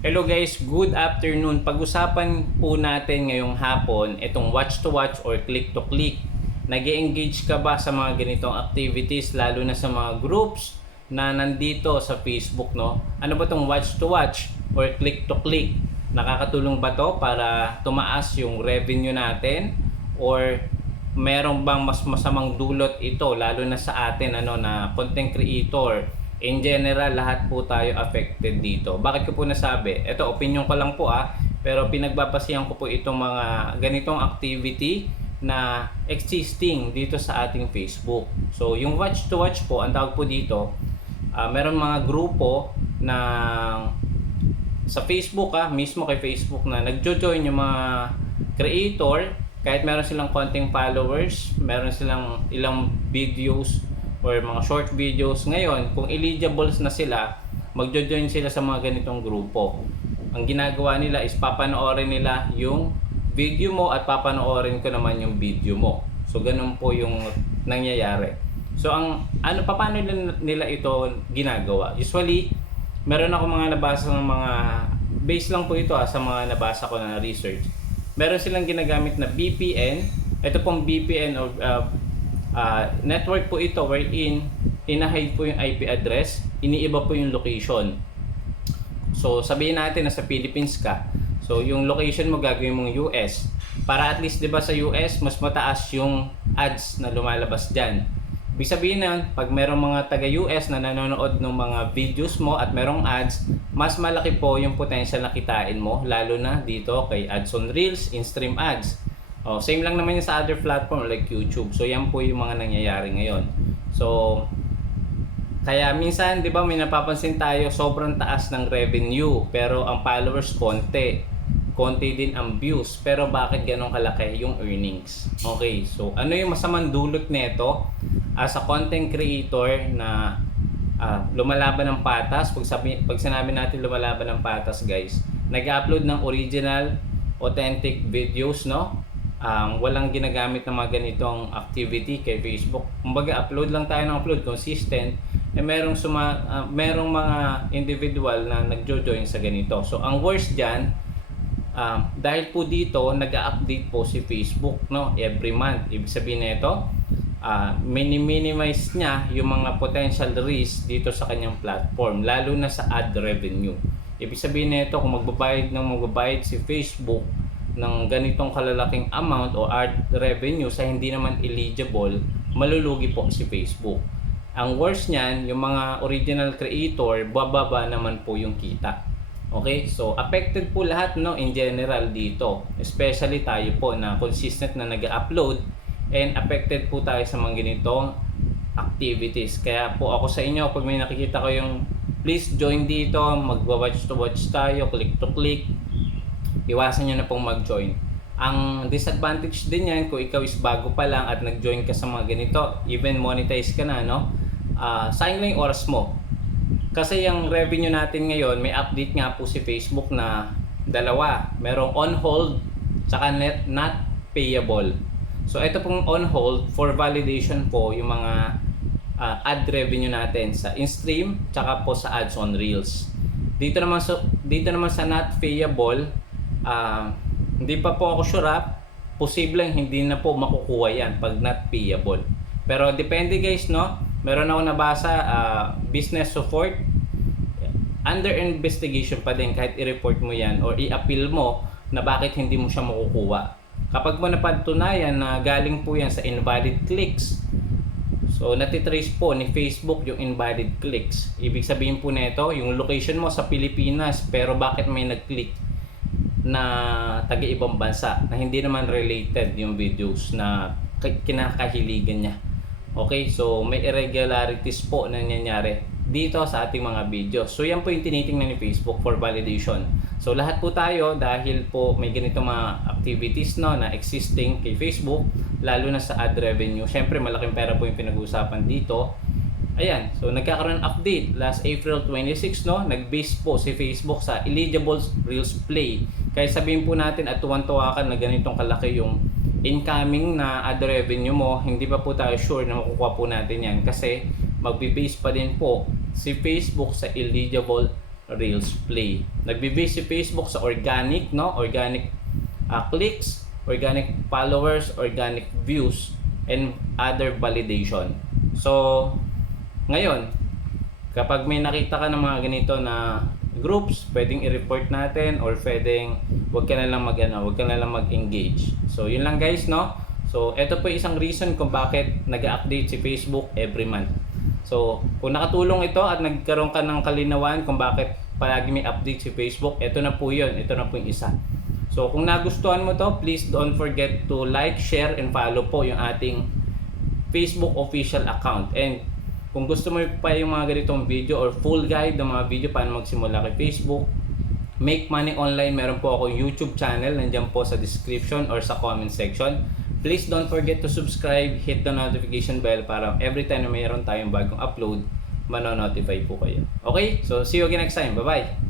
Hello guys, good afternoon. Pag-usapan po natin ngayong hapon itong watch to watch or click to click. Nag-engage ka ba sa mga ganitong activities lalo na sa mga groups na nandito sa Facebook, no? Ano ba tong watch to watch or click to click? Nakakatulong ba to para tumaas yung revenue natin or merong bang mas masamang dulot ito lalo na sa atin na content creator? In general, lahat po tayo affected dito. Bakit ko po nasabi? Ito, opinion ko lang po pero pinagbabasihan ko po itong mga ganitong activity na existing dito sa ating Facebook. So, yung watch to watch po, ang tawag po dito, meron mga grupo na sa Facebook mismo kay Facebook na nagjo-join yung mga creator kahit meron silang konting followers, meron silang ilang videos or mga short videos. Ngayon, kung eligibles na sila, magjo-join sila sa mga ganitong grupo. Ang ginagawa nila is papanoorin nila yung video mo at papanoorin ko naman yung video mo. So, ganun po yung nangyayari. So, paano nila ito ginagawa? Usually, meron ako mga nabasa ng mga, base lang po ito sa mga nabasa ko na research. Meron silang ginagamit na VPN. Ito pong VPN or network po ito wherein ina-hide po yung IP address, iniiba po yung location. So sabihin natin na sa Philippines ka, so yung location mo gagawin mong US para at least 'di ba sa US mas mataas yung ads na lumalabas diyan. Ibig sabihin na pag merong mga taga US na nanonood ng mga videos mo at merong ads, mas malaki po yung potential na kitain mo lalo na dito kay ads on Reels, in-stream ads. Same lang naman yung sa other platform like YouTube. So yan po yung mga nangyayari ngayon. So kaya minsan 'di ba may napapansin tayo sobrang taas ng revenue pero ang followers konti. Konti din ang views pero bakit ganun kalaki yung earnings? Okay, so ano yung masamang dulot nito as a content creator na lumalaban ng patas? Pag sinabi natin lumalaban ng patas, guys, nag-upload ng original authentic videos, no? Walang ginagamit ng mga ganitong activity kay Facebook. Kumbaga upload lang tayo ng upload, consistent. Merong mga individual na nagjo-join sa ganito. So ang worst diyan, dahil po dito nag-update po si Facebook, no, every month. Ibig sabihin nito, minimize niya yung mga potential risk dito sa kanyang platform, lalo na sa ad revenue. Ibig sabihin nito, kung magbabayad si Facebook ng ganitong kalalaking amount o ad revenue sa hindi naman eligible, malulugi po si Facebook. Ang worst niyan, yung mga original creator, bababa naman po yung kita. Okay? So, affected po lahat, no, in general dito. Especially tayo po na consistent na nag-upload and affected po tayo sa mga ganitong activities. Kaya po ako sa inyo, pag may nakikita ko yung please join dito, magwa-watch to watch tayo, click to click, iwasan nyo na pong mag-join. Ang disadvantage din yan, kung ikaw is bago pa lang at nag-join ka sa mga ganito, even monetize ka na, no? Sayang lang yung oras mo. Kasi yung revenue natin ngayon, may update nga po si Facebook na dalawa. Merong on hold, tsaka not payable. So ito pong on hold for validation po yung mga ad revenue natin sa in-stream, tsaka po sa ads on Reels. Dito naman sa not payable, hindi pa po ako sure, posibleng hindi na po makukuha yan pag not payable. Pero depende, guys, no? Meron ako nabasa, business support under investigation pa din kahit i-report mo yan or i-appeal mo na bakit hindi mo siya makukuha. Kapag mo napatunayan na galing po yan sa invalid clicks, so natitrace po ni Facebook yung invalid clicks. Ibig sabihin po nito, yung location mo sa Pilipinas pero bakit may nag-click na taga-ibang bansa na hindi naman related yung videos na kinakahiligan niya. Okay, so may irregularities po na nangyayari dito sa ating mga videos. So yan po yung tinitingnan ni Facebook for validation. So lahat po tayo, dahil po may ganito mga activities, no, na existing kay Facebook, lalo na sa ad revenue. Syempre malaking pera po yung pinag-uusapan dito. Ayan, so nagkakaroon ng update last April 26, no, nag-base po si Facebook sa eligible Reels Play. Kaya sabihin po natin at tuwan-tuwa ka na ganitong kalaki yung incoming na ad revenue mo, hindi pa po tayo sure na makukuha po natin yan kasi magbe-base pa din po si Facebook sa eligible Reels Play. Nagbe-base si Facebook sa organic, no? Organic clicks, organic followers, organic views, and other validation. So, ngayon, kapag may nakita ka ng mga ganito na groups, pwedeng i-report natin or pwedeng wag ka na lang wag ka na lang mag-engage. So, yun lang guys, no? So, ito po isang reason kung bakit nag-update si Facebook every month. So, kung nakatulong ito at nagkaroon ka ng kalinawan kung bakit palagi may update si Facebook, ito na po yun. Ito na po yung isa. So, kung nagustuhan mo to, please don't forget to like, share, and follow po yung ating Facebook official account. And kung gusto mo pa yung mga ganitong video or full guide ng mga video paano magsimula kay Facebook, Make Money Online, meron po ako YouTube channel, nandiyan po sa description or sa comment section. Please don't forget to subscribe, hit the notification bell para every time na mayroon tayong bagong upload, mano-notify po kayo. Okay? So, see you again next time. Bye-bye!